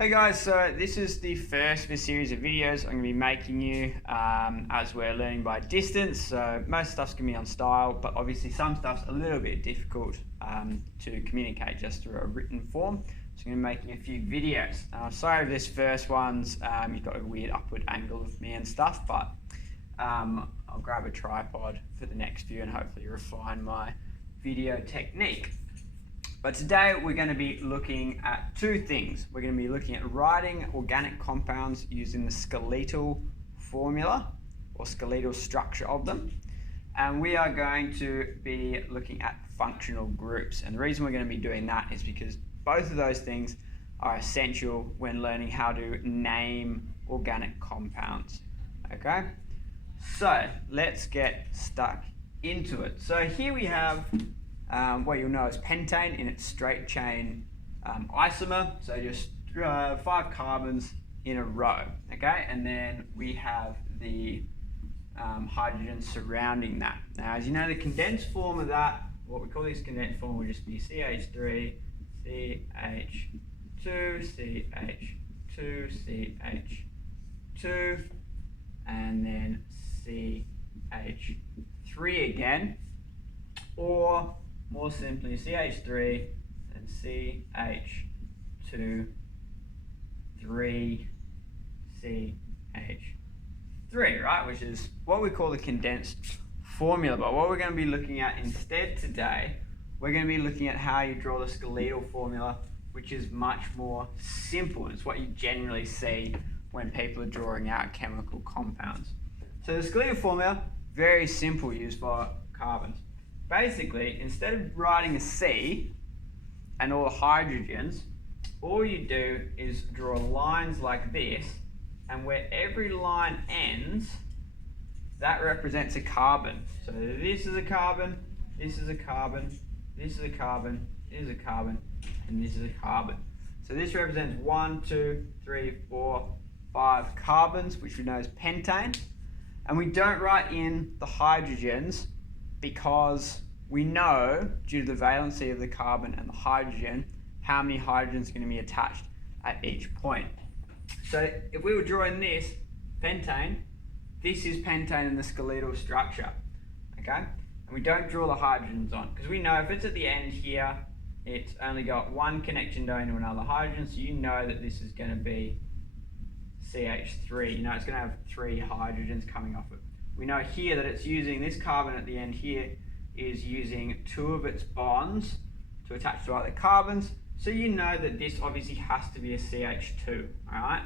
Hey guys, so this is the first of a series of videos I'm going to be making you as we're learning by distance. So most stuff's going to be on style, but obviously some stuff's a little bit difficult to communicate just through a written form. So I'm going to be making a few videos. Sorry if this first one's you've got a weird upward angle of me and stuff, but I'll grab a tripod for the next few and hopefully refine my video technique. But today we're going to be looking at two things. We're going to be looking at writing organic compounds using the skeletal formula or skeletal structure of them. And we are going to be looking at functional groups. And the reason we're going to be doing that is because both of those things are essential when learning how to name organic compounds. Okay? So let's get stuck into it. So here we have what you'll know as pentane in its straight chain isomer, so just 5 carbons in a row, okay? And then we have the hydrogen surrounding that. Now, as you know, the condensed form of that, what we call this condensed form, will just be CH3, CH2, CH2, CH2, and then CH3 again, or more simply, CH3 and CH2, 3 CH3, right? Which is what we call the condensed formula. But what we're going to be looking at instead today, we're going to be looking at how you draw the skeletal formula, which is much more simple. It's what you generally see when people are drawing out chemical compounds. So the skeletal formula, very simple, used for carbons. Basically, instead of writing a C and all the hydrogens, all you do is draw lines like this, and where every line ends, that represents a carbon. So this is a carbon, this is a carbon, this is a carbon, this is a carbon, and this is a carbon. So this represents 1, 2, 3, 4, 5 carbons, which we know as pentane. And we don't write in the hydrogens because we know, due to the valency of the carbon and the hydrogen, how many hydrogens are going to be attached at each point. So if we were drawing this pentane, this is pentane in the skeletal structure, okay? And we don't draw the hydrogens on, because we know if it's at the end here, it's only got one connection going to another hydrogen, so you know that this is going to be CH3. You know it's going to have 3 hydrogens coming off it. We know here that it's using this carbon at the end here is using 2 of its bonds to attach to other carbons. So you know that this obviously has to be a CH2, all right?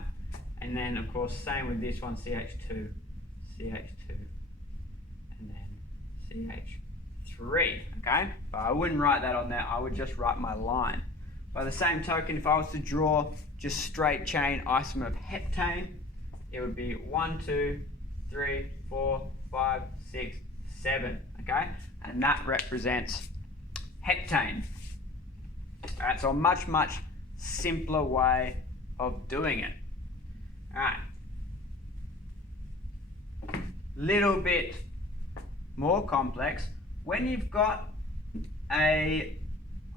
And then of course, same with this one, CH2, CH2, and then CH3, okay? But I wouldn't write that on there, I would just write my line. By the same token, if I was to draw just straight chain isomer of heptane, it would be 1, 2, 3, 4, 5, 6, 7, okay? And that represents heptane. All right, so a much, much simpler way of doing it. All right. Little bit more complex. When you've got a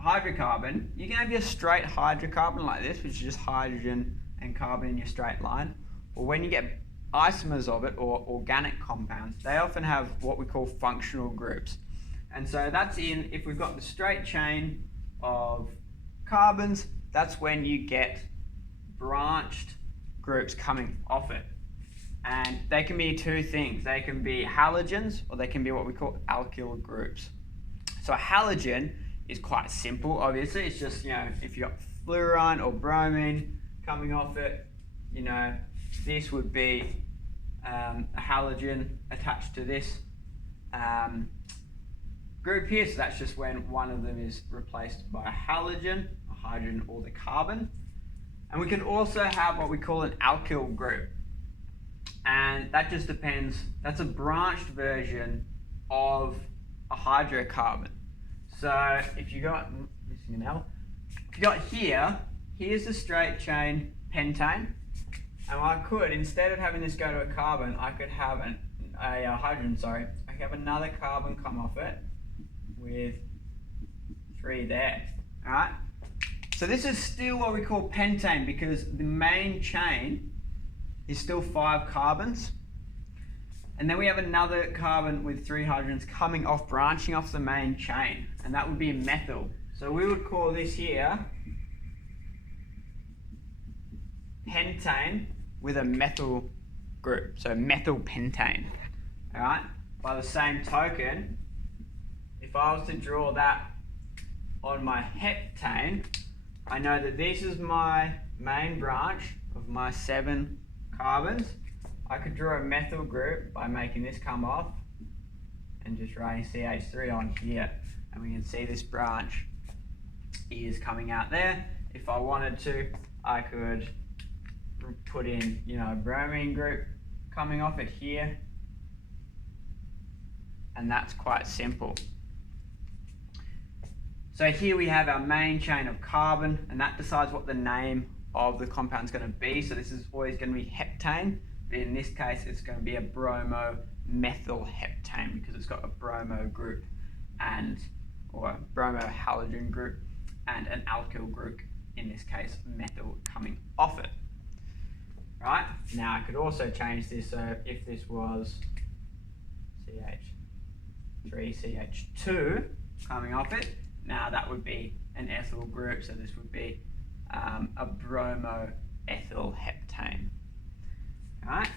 hydrocarbon, you can have your straight hydrocarbon like this, which is just hydrogen and carbon in your straight line. Or when you get isomers of it, or organic compounds, they often have what we call functional groups. And so that's in, if we've got the straight chain of carbons, that's when you get branched groups coming off it. And they can be 2 things. They can be halogens, or they can be what we call alkyl groups. So a halogen is quite simple, obviously. It's just, you know, if you've got fluorine or bromine coming off it, you know, this would be a halogen attached to this group here. So that's just when one of them is replaced by a halogen, a hydrogen, or the carbon. And we can also have what we call an alkyl group. And that just depends, that's a branched version of a hydrocarbon. So if you got, missing an L, if you got here, here's the straight chain pentane. And I could, instead of having this go to a carbon, I could have a hydrogen, sorry. I could have another carbon come off it with 3 there, all right? So this is still what we call pentane because the main chain is still 5 carbons. And then we have another carbon with 3 hydrogens coming off, branching off the main chain. And that would be methyl. So we would call this here pentane with a methyl group. So methyl pentane. Alright? By the same token, if I was to draw that on my heptane, I know that this is my main branch of my 7 carbons. I could draw a methyl group by making this come off and just writing CH3 on here. And we can see this branch is coming out there. If I wanted to, I could put in, a bromine group coming off it here. And that's quite simple. So here we have our main chain of carbon, and that decides what the name of the compound is going to be. So this is always going to be heptane, but in this case it's going to be a bromomethylheptane because it's got a bromo group or a bromohalogen group and an alkyl group, in this case methyl, coming off it. Right? Now I could also change this, so if this was CH3CH2 coming off it, now that would be an ethyl group, so this would be a bromoethylheptane. Alright?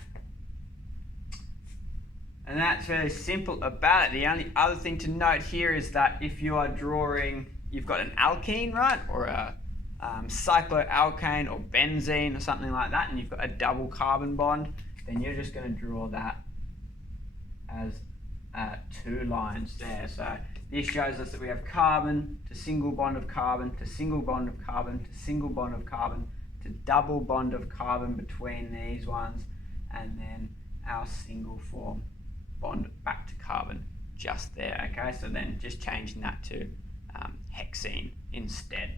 And that's very simple about it. The only other thing to note here is that if you are drawing, you've got an alkene, right, or a cycloalkane or benzene or something like that, and you've got a double carbon bond, then you're just going to draw that as 2 lines there. So this shows us that we have carbon to single bond of carbon to single bond of carbon to single bond of carbon to double bond of carbon between these ones, and then our single form bond back to carbon just there. Okay, so then just changing that to hexene instead.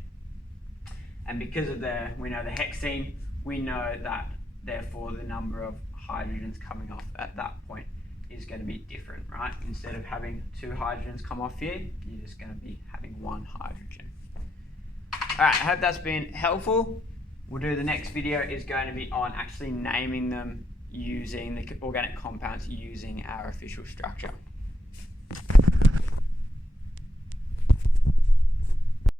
And because of we know the hexene, we know that therefore the number of hydrogens coming off at that point is going to be different, right? Instead of having 2 hydrogens come off here, you're just going to be having 1 hydrogen. Alright, I hope that's been helpful. We'll do the next video is going to be on actually naming them using the organic compounds using our official structure.